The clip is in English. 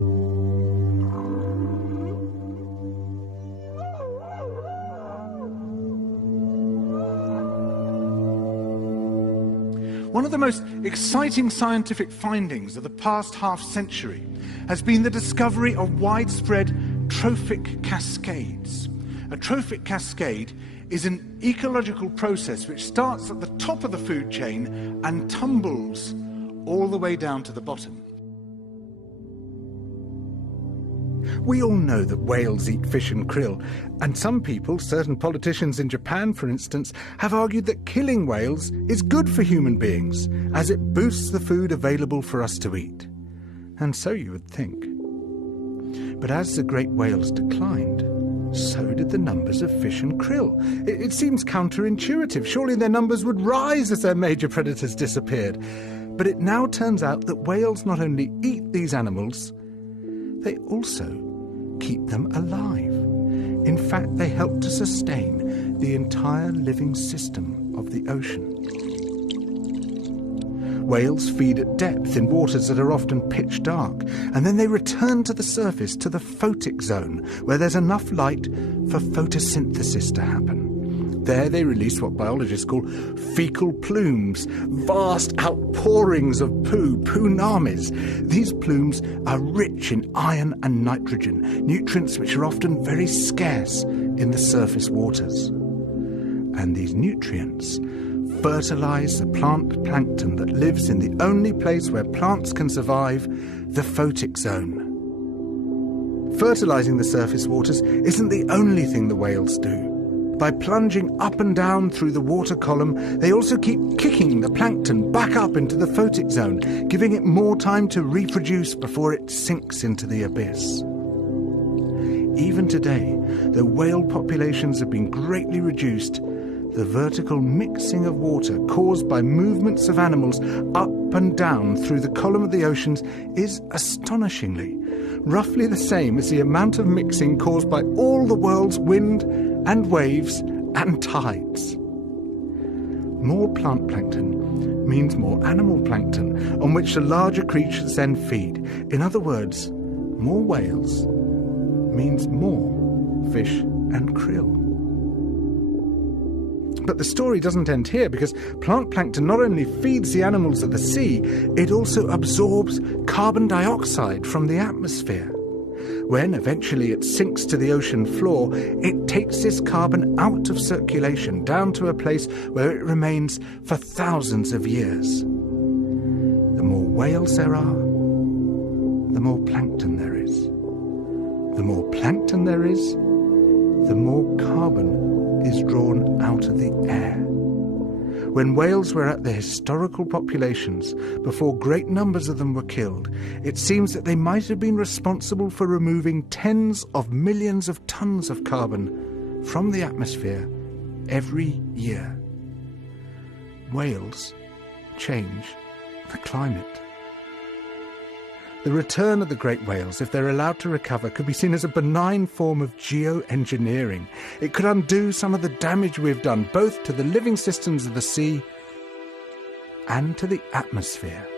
One of the most exciting scientific findings of the past half-century has been the discovery of widespread trophic cascades. A trophic cascade is an ecological process which starts at the top of the food chain and tumbles all the way down to the bottom. We all know that whales eat fish and krill, and some people, certain politicians in Japan for instance, have argued that killing whales is good for human beings, as it boosts the food available for us to eat. And so you would think. But as the great whales declined, so did the numbers of fish and krill. It seems counterintuitive. Surely their numbers would rise as their major predators disappeared. But it now turns out that whales not only eat these animals, they also keep them alive. In fact, they help to sustain the entire living system of the ocean. Whales feed at depth in waters that are often pitch dark, and then they return to the surface, to the photic zone, where there's enough light for photosynthesis to happen. There they release what biologists call fecal plumes, vast outpourings of poo, poonamis. These plumes are rich in iron and nitrogen, nutrients which are often very scarce in the surface waters. And these nutrients fertilize the plant plankton that lives in the only place where plants can survive, the photic zone. Fertilizing the surface waters isn't the only thing the whales do. By plunging up and down through the water column, they also keep kicking the plankton back up into the photic zone, giving it more time to reproduce before it sinks into the abyss. Even today, though whale populations have been greatly reduced, the vertical mixing of water caused by movements of animals up and down through the column of the oceans is astonishingly roughly the same as the amount of mixing caused by all the world's wind and waves and tides. More plant plankton means more animal plankton, on which the larger creatures then feed. In other words, more whales means more fish and krill. But the story doesn't end here, because plant plankton not only feeds the animals of the sea, it also absorbs carbon dioxide from the atmosphere. When eventually it sinks to the ocean floor, it takes this carbon out of circulation down to a place where it remains for thousands of years. The more whales there are, the more plankton there is. The more plankton there is, the more carbon is drawn out of the air. When whales were at their historical populations, before great numbers of them were killed, it seems that they might have been responsible for removing tens of millions of tons of carbon from the atmosphere every year. Whales change the climate. The return of the great whales, if they're allowed to recover, could be seen as a benign form of geoengineering. It could undo some of the damage we've done, both to the living systems of the sea and to the atmosphere.